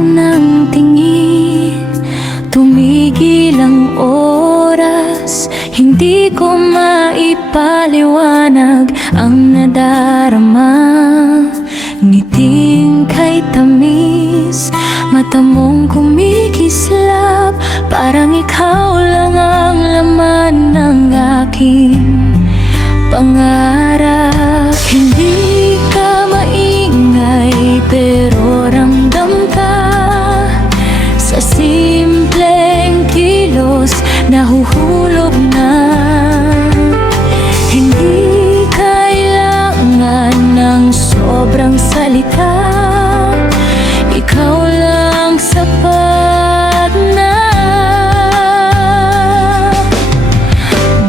unang tingin, tumigil ang oras. Hindi ko maipaliwanag ang nadarama. Ngiting kay tamis, mata mong kumikislap, parang ikaw lang ang laman ng aking pangarap. Hindi ka maingay pero ramdam ka sa simpleng kilos, nahuhulog na. Hindi kailangan ng sobrang salita, ikaw lang sapat na.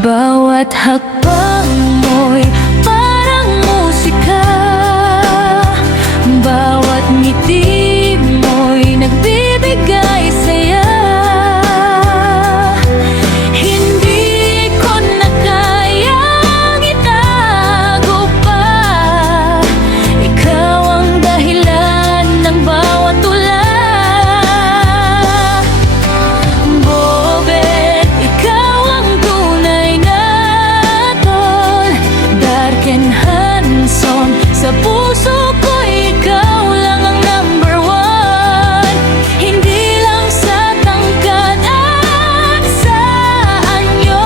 Bawat hakbang mo'y parang musika, bawat ngiti mo'y nagbibigay saya. Hindi ko na kayang itago pa, ikaw ang dahilan ng bawat tula. Bobet, ikaw ang tunay na tol, dark and handsome. Sa puso ko ikaw lang ang number one. Hindi lang sa tangkad at sa anyo,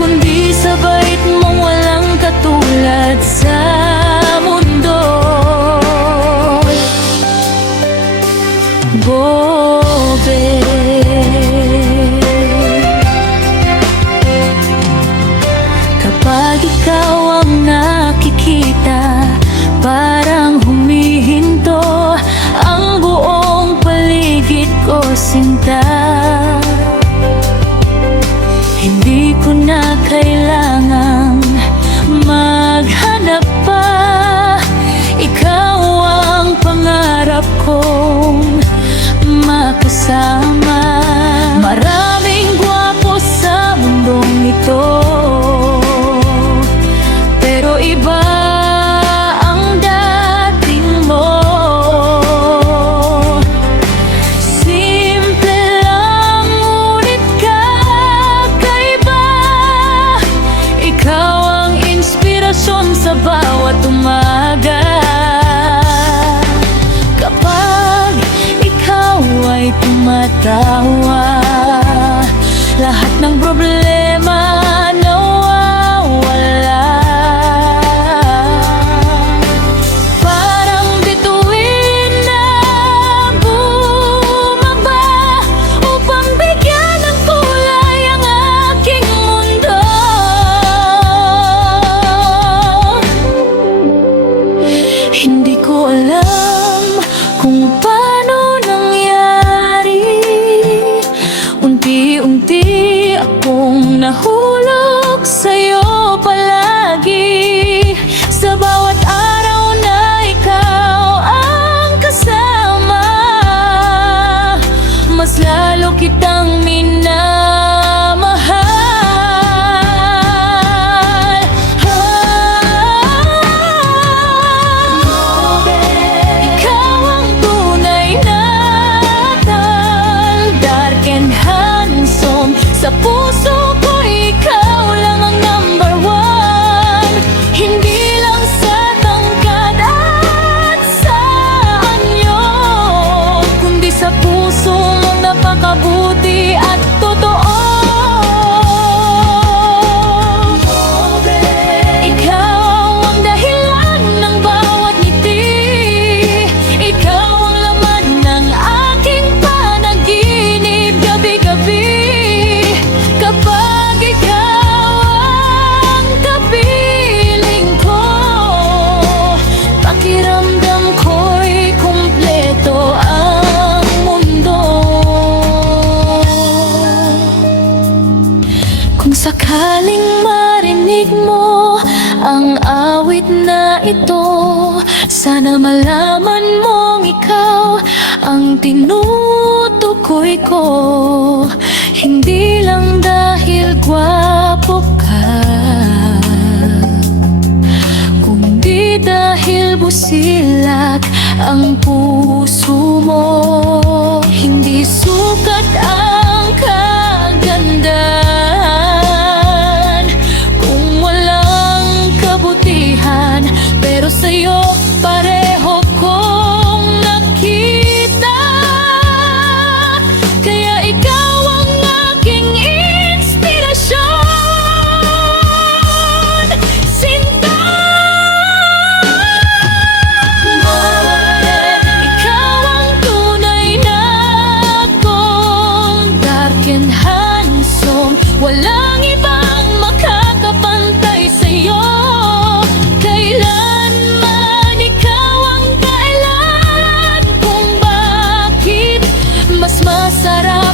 kundi sa bait mong walang katulad sa mundo. Bobet, kapag ikaw ang nakikita, parang humihinto ang buong paligid ko, sinta. Hindi ko na kailangang maghanap pa, ikaw ang pangarap kong makasama. Maraming gwapo sa mundong ito, pero iba ang dating mo. Simple lang ngunit kakaiba, ikaw ang inspirasyon sa bawat umaga. Kapag ikaw ay tumatawa, lahat ng problema nawawala. Parang bituin na bumaba upang bigyan ng kulay ang aking mundo. Hindi ko alam kung paano nangyari, unti-unti akong nahulog sa'yo palagi. Sa bawat araw na ikaw ang kasama, mas lalo kitang minamahal. Ikaw ang tunay na tal, dark and handsome. Sa puso ko ikaw lang ang number one. Hindi lang sa tangkad at sa anyo, kundi sa puso mong napakabuti at totoo. Ikaw ang dahilan ng bawat ngiti, ikaw ang laman ng aking panaginip gabi-gabi. Kapag ikaw ang kapiling ko, pakiramdam ko'y kumpleto ang mundo. Kung sakaling marinig mo ang awit na ito, sana malaman mong ikaw ang tinutukoy ko. Hindi lang dahil gwapo ka, kundi dahil busilak ang puso mo. mas masarap